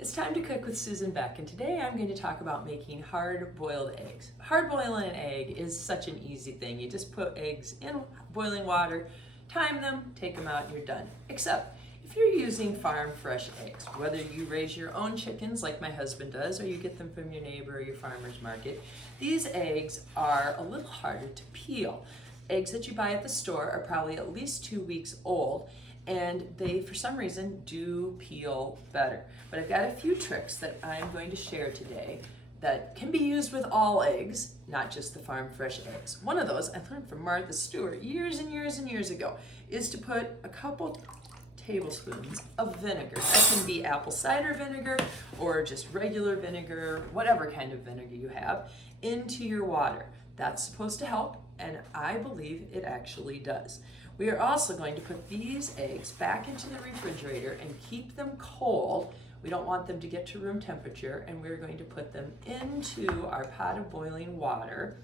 It's time to cook with Susan Beck, and today I'm going to talk about making hard-boiled eggs. Hard-boiling an egg is such an easy thing. You just put eggs in boiling water, time them, take them out, and you're done. Except if you're using farm fresh eggs, whether you raise your own chickens like my husband does, or you get them from your neighbor or your farmer's market, these eggs are a little harder to peel. Eggs that you buy at the store are probably at least 2 weeks old, and they, for some reason, do peel better. But I've got a few tricks that I'm going to share today that can be used with all eggs, not just the farm fresh eggs. One of those I learned from Martha Stewart years and years and years ago is to put a couple tablespoons of vinegar. That can be apple cider vinegar or just regular vinegar, whatever kind of vinegar you have, into your water. That's supposed to help, and I believe it actually does. We are also going to put these eggs back into the refrigerator and keep them cold. We don't want them to get to room temperature, and we're going to put them into our pot of boiling water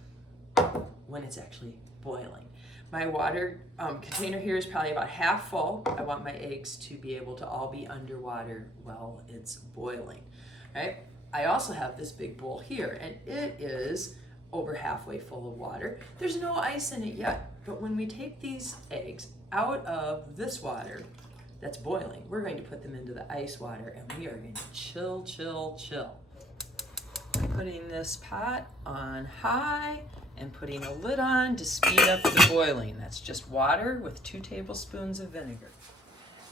when it's actually boiling. My water container here is probably about half full. I want my eggs to be able to all be underwater while it's boiling. Right? I also have this big bowl here, and it is over halfway full of water. There's no ice in it yet, but when we take these eggs out of this water that's boiling, we're going to put them into the ice water, and we are going to chill, chill, chill. Putting this pot on high and putting a lid on to speed up the boiling. That's just water with 2 tablespoons of vinegar.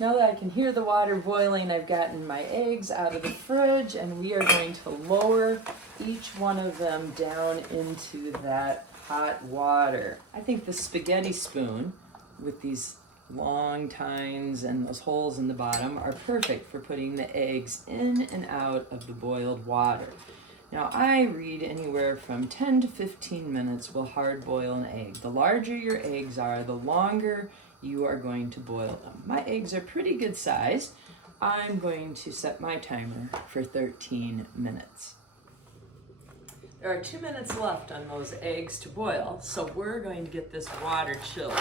Now that I can hear the water boiling, I've gotten my eggs out of the fridge, and we are going to lower each one of them down into that hot water. I think the spaghetti spoon with these long tines and those holes in the bottom are perfect for putting the eggs in and out of the boiled water. Now I read anywhere from 10 to 15 minutes will hard boil an egg. The larger your eggs are, the longer you are going to boil them. My eggs are pretty good size. I'm going to set my timer for 13 minutes. There are 2 minutes left on those eggs to boil, so we're going to get this water chilled.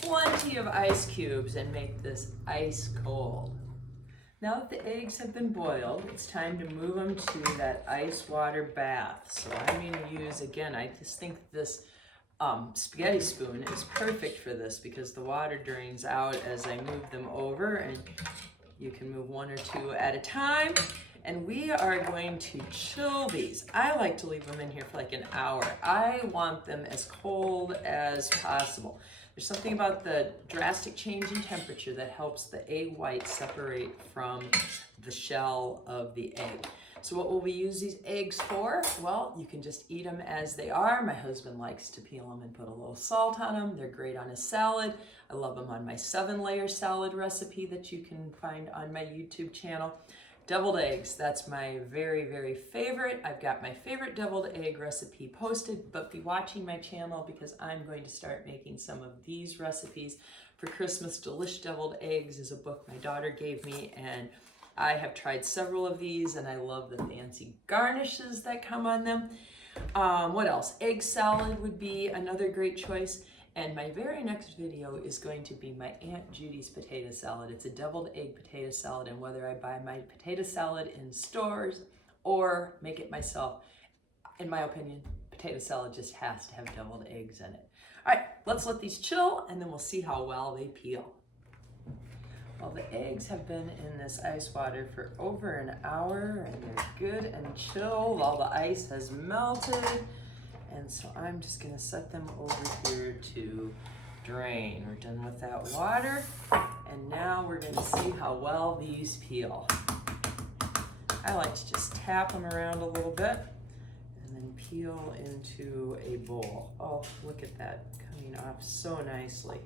Plenty of ice cubes and make this ice cold. Now that the eggs have been boiled, it's time to move them to that ice water bath. So I'm going to use, again, I just think this spaghetti spoon is perfect for this because the water drains out as I move them over, and you can move 1 or 2 at a time. And we are going to chill these. I like to leave them in here for like an hour. I want them as cold as possible. There's something about the drastic change in temperature that helps the egg white separate from the shell of the egg. So what will we use these eggs for? Well, you can just eat them as they are. My husband likes to peel them and put a little salt on them. They're great on a salad. I love them on my 7-layer salad recipe that you can find on my YouTube channel. Deviled eggs, that's my very, very favorite. I've got my favorite deviled egg recipe posted, but be watching my channel because I'm going to start making some of these recipes for Christmas. Delish Deviled Eggs is a book my daughter gave me, and I have tried several of these, and I love the fancy garnishes that come on them. What else? Egg salad would be another great choice. And my very next video is going to be my Aunt Judy's potato salad. It's a deviled egg potato salad, and whether I buy my potato salad in stores or make it myself, in my opinion, potato salad just has to have deviled eggs in it. All right, let's let these chill, and then we'll see how well they peel. Well, the eggs have been in this ice water for over an hour, and they're good and chilled. All the ice has melted. And so I'm just gonna set them over here to drain. We're done with that water. And now we're gonna see how well these peel. I like to just tap them around a little bit and then peel into a bowl. Oh, look at that coming off so nicely.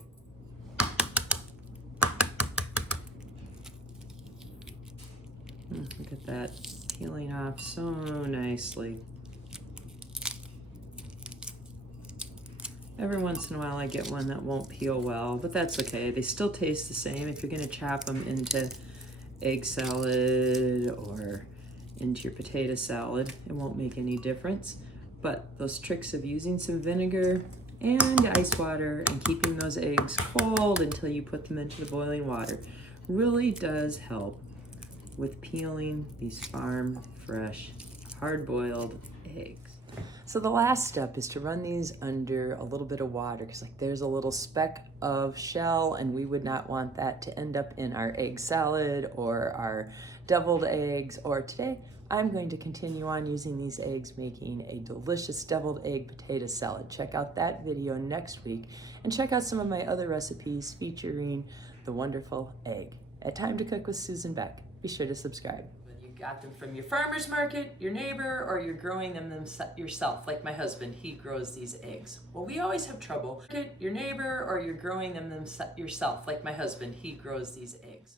Look at that peeling off so nicely. Every once in a while I get one that won't peel well, but that's okay. They still taste the same. If you're gonna chop them into egg salad or into your potato salad, it won't make any difference. But those tricks of using some vinegar and ice water and keeping those eggs cold until you put them into the boiling water really does help with peeling these farm fresh hard-boiled eggs. So the last step is to run these under a little bit of water, because like there's a little speck of shell and we would not want that to end up in our egg salad or our deviled eggs. Or today I'm going to continue on using these eggs, making a delicious deviled egg potato salad. Check out that video next week and check out some of my other recipes featuring the wonderful egg at Time to Cook with Susan Beck. Be sure to subscribe. Got them from your farmer's market, your neighbor, or you're growing them yourself, like my husband, he grows these eggs. Well, we always have trouble. Your neighbor, or you're growing them yourself, like my husband, he grows these eggs.